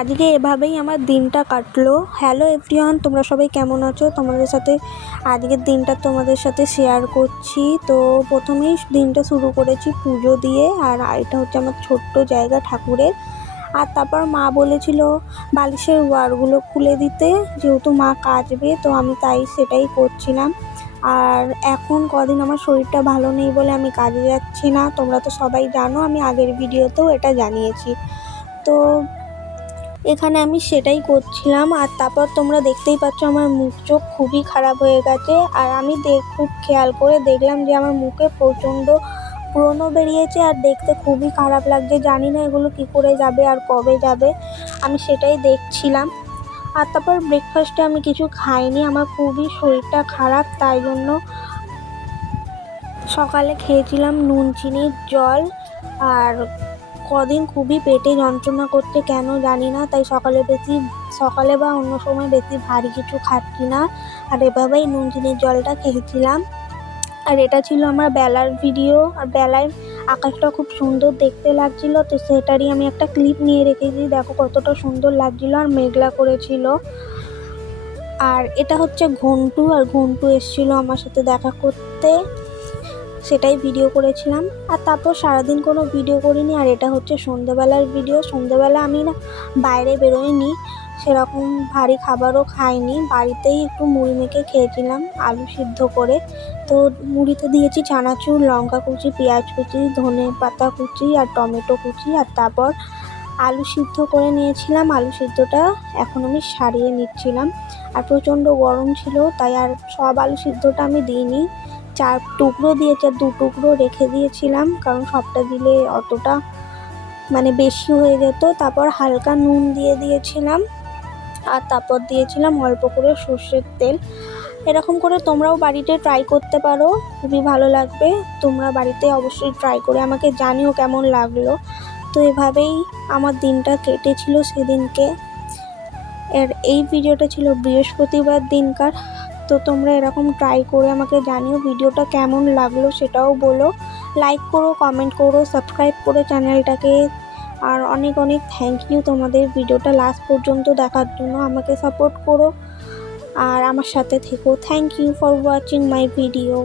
আজকে এভাবেই আমার দিনটা কাটলো। হ্যালো এভরিওয়ান, তোমরা সবাই কেমন আছো? তোমাদের সাথে আজকের দিনটা তোমাদের সাথে শেয়ার করছি। তো প্রথমেই দিনটা শুরু করেছি পুজো দিয়ে, আর এটা হচ্ছে আমার ছোট্ট জায়গা ঠাকুরের। আর তারপর মা বলেছিল বালিশের ওয়ারগুলো খুলে দিতে, যেহেতু মা কাচবে, তো আমি সেটাই করছিলাম। আর এখন কদিন আমার শরীরটা ভালো নেই বলে আমি কাজে যাচ্ছি না। তোমরা তো সবাই জানো, আমি আগের ভিডিওতেও এটা জানিয়েছি। তো এখানে আমি সেটাই করছিলাম। আর তারপর তোমরা দেখতেই পাচ্ছ আমার মুখ চোখ খুবই খারাপ হয়ে গেছে। আর আমি খুব খেয়াল করে দেখলাম যে আমার মুখে প্রচণ্ড ব্রণ বেরিয়েছে, আর দেখতে খুবই খারাপ লাগছে। জানি না এগুলো কী করে যাবে আর কবে যাবে, আমি সেটাই দেখছিলাম। আর তারপর ব্রেকফাস্টে আমি কিছু খাইনি, আমার খুবই শরীরটা খারাপ, তাই জন্য সকালে খেয়েছিলাম নুন চিনির জল। আর কদিন খুবই পেটে যন্ত্রণা করছে, কেন জানি না, তাই সকালে বা অন্য সময় বেশি ভারী কিছু খাচ্ছি না। আর এভাবেই নুন চিনির জলটা খেয়েছিলাম। আর এটা ছিল আমার বেলার ভিডিও। আর বেলায় আকাশটা খুব সুন্দর দেখতে লাগছিল, তো সেটারই আমি একটা ক্লিপ নিয়ে রেখেছি। দেখো কতটা সুন্দর লাগছিল, আর মেঘলা করেছিল। আর এটা হচ্ছে ঘন্টু, আর ঘন্টু এসেছিল আমার সাথে দেখা করতে, সেটাই ভিডিও করেছিলাম। আর তারপর সারাদিন কোনো ভিডিও করিনি। আর এটা হচ্ছে সন্ধ্যেবেলার ভিডিও। সন্ধ্যেবেলা আমি না বাইরে বেরোইনি, সেরকম ভারী খাবারও খাইনি, বাড়িতেই একটু মুড়ি মেখে খেয়েছিলাম আলু সিদ্ধ করে। তো মুড়িতে দিয়েছি চানাচুর, লঙ্কা কুচি, পেঁয়াজ কুচি, ধনে পাতা কুচি আর টমেটো কুচি। আর তারপর আলু সিদ্ধ করে নিয়েছিলাম। আলু সিদ্ধটা এখন আমি সারিয়ে নিচ্ছিলাম। আর প্রচণ্ড গরম ছিল, তাই আর সব আলু সিদ্ধটা আমি দিইনি, 4 টুকরো দিয়েছি, আর 2 টুকরো রেখে দিয়েছিলাম, কারণ সবটা দিলে অতটা বেশি হয়ে যেত। তারপর হালকা নুন দিয়ে দিয়েছিলাম, আর তারপর দিয়েছিলাম অল্প করে সর্ষের তেল। এরকম করে তোমরাও বাড়িতে ট্রাই করতে পারো, খুবই ভালো লাগবে। তোমরা বাড়িতে অবশ্যই ট্রাই করে আমাকে জানিও কেমন লাগলো। তো এভাবেই আমার দিনটা কেটেছিল সেদিনকে। এই ভিডিওটা ছিল বৃহস্পতিবার দিনকার। তো তোমরা এরকম ট্রাই করে আমাকে জানিও ভিডিওটা কেমন লাগলো, সেটাও বলো। লাইক করো, কমেন্ট করো, সাবস্ক্রাইব করো চ্যানেলটাকে। আর অনেক অনেক থ্যাংক ইউ তোমাদের ভিডিওটা লাস্ট পর্যন্ত দেখার জন্য। আমাকে সাপোর্ট করো আর আমার সাথে থেকো। Thank you for watching my video.